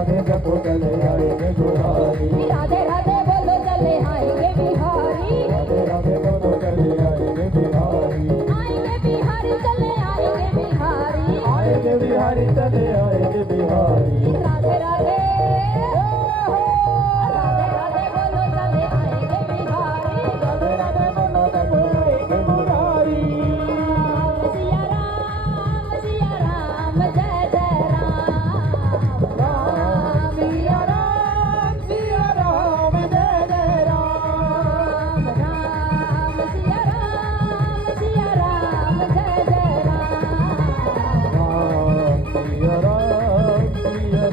राधे जपो चले आएंगे दुलारी। राधे राधे बोलो चले आएंगे बिहारी। राधे राधे बोलो चले आएंगे बिहारी। आएंगे बिहारी चले आएंगे बिहारी। आएंगे बिहारी चले आएंगे बिहारी। राधे राधे राधे राधे बोलो चले आएंगे बिहारी। राधे राधे बोलो चले आएंगे दुलारी। सिया राम जय जय राम। राम सिया राम जय जय राम। राम सिया राम जय जय राम। राम सिया राम सिया